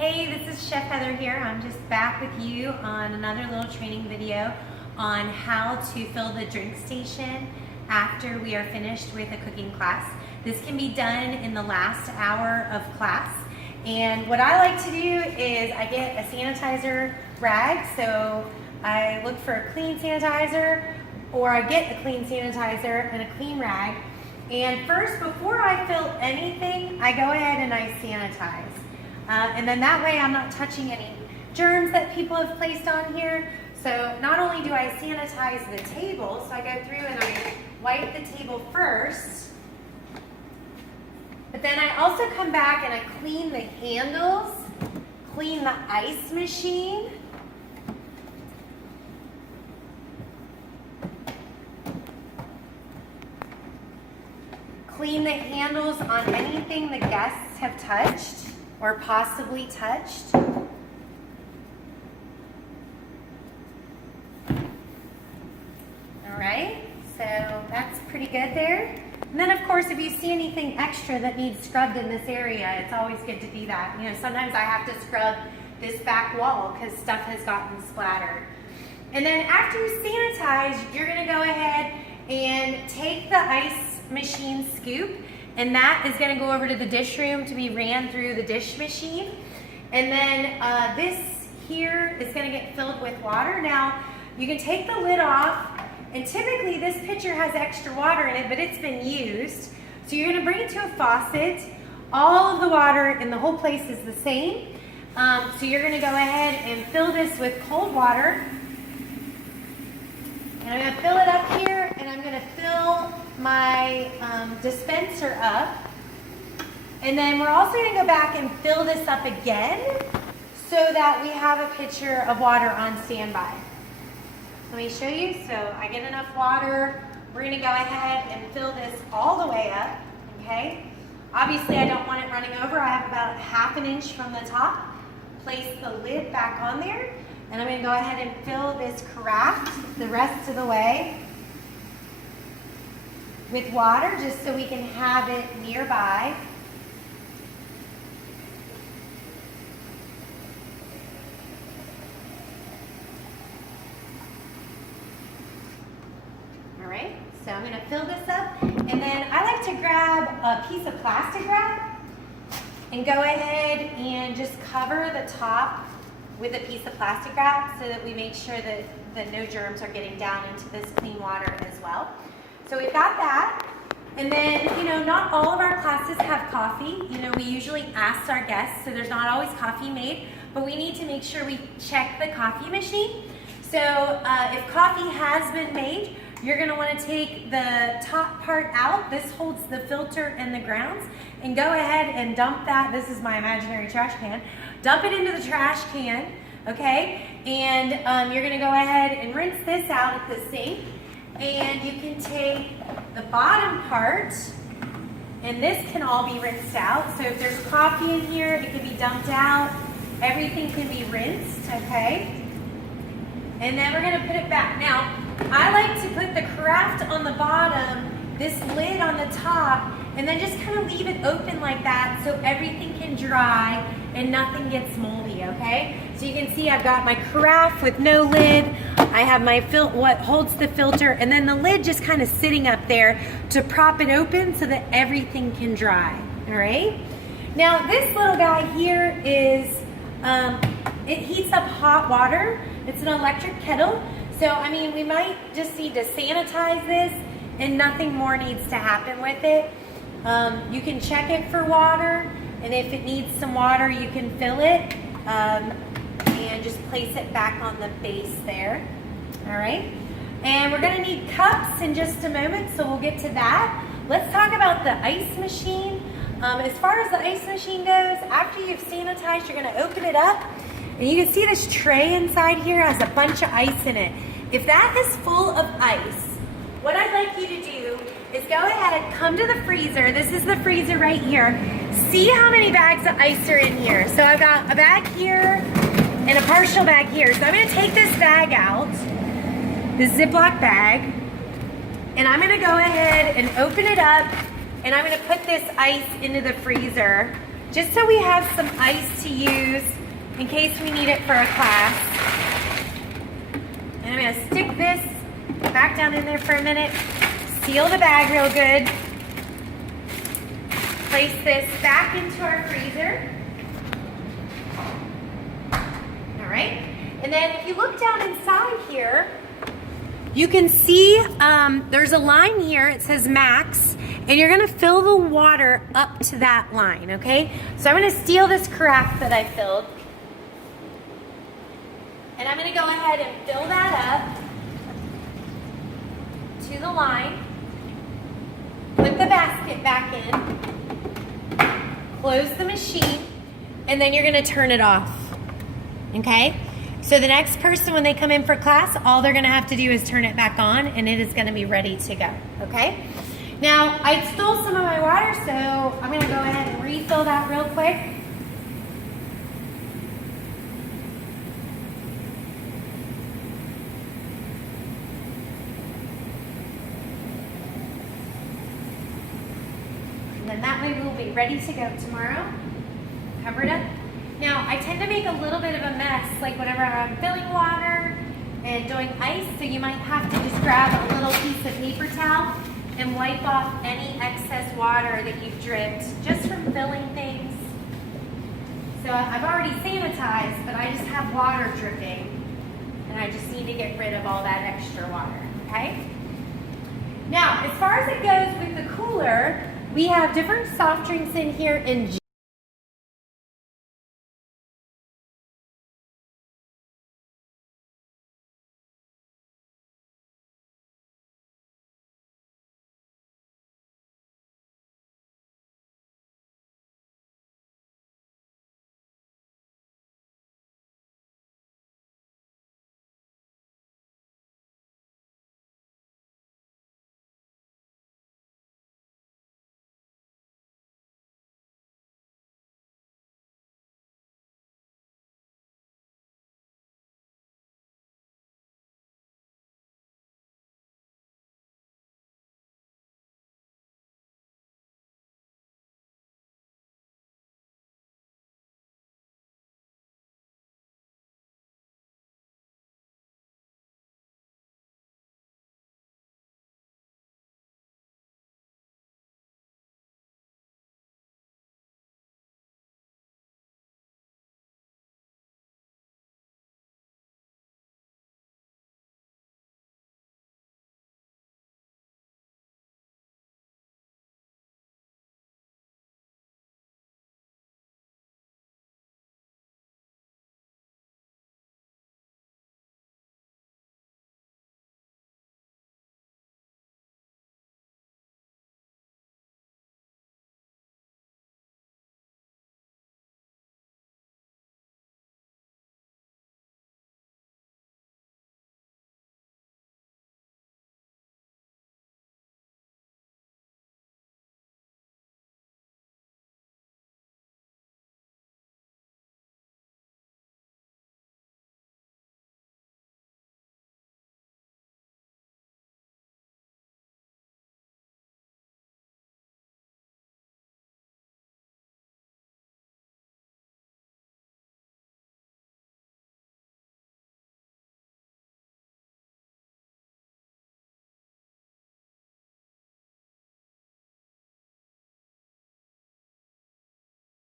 Hey, this is Chef Heather here. I'm just back with you on another little training video on how to fill the drink station after we are finished with a cooking class. This can be done in the last hour of class. And what I like to do is I get a sanitizer rag. So I look for a clean sanitizer, or I get a clean sanitizer and a clean rag. And first, before I fill anything, I go ahead and I sanitize. And then that way I'm not touching any germs that people have placed on here. So not only do I sanitize the table, so I go through and I wipe the table first, but then I also come back and I clean the handles, clean the ice machine, clean the handles on anything the guests have touched or possibly touched. All right, so that's pretty good there. And then of course, if you see anything extra that needs scrubbed in this area, it's always good to do that. You know, sometimes I have to scrub this back wall because stuff has gotten splattered. And then after you sanitize, you're gonna go ahead and take the ice machine scoop, and that is going to go over to the dish room to be ran through the dish machine. And then this here is going to get filled with water. Now, you can take the lid off, and typically this pitcher has extra water in it, but it's been used. So you're going to bring it to a faucet. All of the water in the whole place is the same. So you're going to go ahead and fill this with cold water. And I'm going to fill it up here, and I'm going to fill my dispenser up. And then we're also going to go back and fill this up again so that we have a pitcher of water on standby. Let me show you. So I get enough water. We're going to go ahead and fill this all the way up, okay? Obviously, I don't want it running over. I have about ½ an inch from the top. Place the lid back on there. And I'm going to go ahead and fill this carafe the rest of the way with water, just so we can have it nearby. All right, so I'm going to fill this up, and then I like to grab a piece of plastic wrap and go ahead and just cover the top with a piece of plastic wrap so that we make sure that no germs are getting down into this clean water as well. So we've got that. And then, you know, not all of our classes have coffee. You know, we usually ask our guests, so there's not always coffee made, but we need to make sure we check the coffee machine. So if coffee has been made, you're going to want to take the top part out. This holds the filter and the grounds, and go ahead and dump that. This is my imaginary trash can. Dump it into the trash can, okay? And you're going to go ahead and rinse this out at the sink. And you can take the bottom part, and this can all be rinsed out. So if there's coffee in here, it can be dumped out. Everything can be rinsed, okay? And then we're going to put it back. Now, I like to put the carafe on the bottom, this lid on the top, and then just kind of leave it open like that so everything can dry and nothing gets moldy, okay? So you can see I've got my carafe with no lid. I have my what holds the filter, and then the lid just kind of sitting up there to prop it open so that everything can dry, all right? Now this little guy here is, it heats up hot water. It's an electric kettle. So, I mean, we might just need to sanitize this and nothing more needs to happen with it. You can check it for water, and if it needs some water, you can fill it and just place it back on the base there. All right, and we're gonna need cups in just a moment, so we'll get to that. Let's talk about the ice machine. As far as the ice machine goes, after you've sanitized, you're gonna open it up, and you can see this tray inside here has a bunch of ice in it. If that is full of ice, what I'd like you to do is go ahead, come to the freezer. This is the freezer right here. See how many bags of ice are in here. So I've got a bag here and a partial bag here. So I'm gonna take this bag out, this Ziploc bag, and I'm gonna go ahead and open it up, and I'm gonna put this ice into the freezer just so we have some ice to use in case we need it for a class. And I'm gonna stick this back down in there for a minute, seal the bag real good, place this back into our freezer. All right, and then if you look down inside here, you can see there's a line here, it says max, and you're gonna fill the water up to that line, okay? So I'm gonna steal this carafe that I filled, and I'm gonna go ahead and fill that up to the line, put the basket back in, close the machine, and then you're gonna turn it off, okay? So the next person, when they come in for class, all they're gonna have to do is turn it back on and it is gonna be ready to go, okay? Now, I stole some of my water, so I'm gonna go ahead and refill that real quick. And then that way we'll be ready to go tomorrow. Cover it up. Now, I tend to make a little bit of a mess, like whenever I'm filling water and doing ice, so you might have to just grab a little piece of paper towel and wipe off any excess water that you've dripped just from filling things. So I've already sanitized, but I just have water dripping, and I just need to get rid of all that extra water, okay? Now, as far as it goes with the cooler, we have different soft drinks in here in